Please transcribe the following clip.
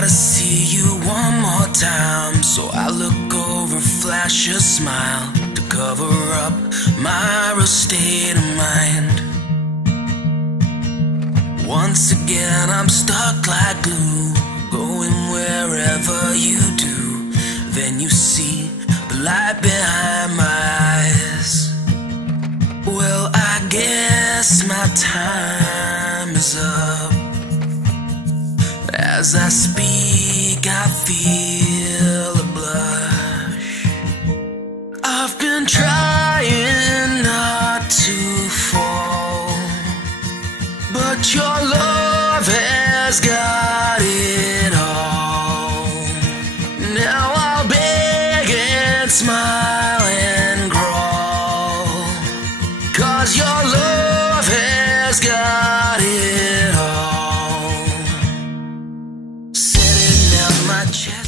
gotta see you one more time. So I look over, flash a smile to cover up my real state of mind. Once again I'm stuck like glue, going wherever you do. Then you see the light behind my eyes. Well, I guess my time is up. As I speak, I feel a blush. I've been trying not to fall, but your love has got it all. Now I'll beg and smile and crawl, 'cause your love has got it all. Sitting on my chest.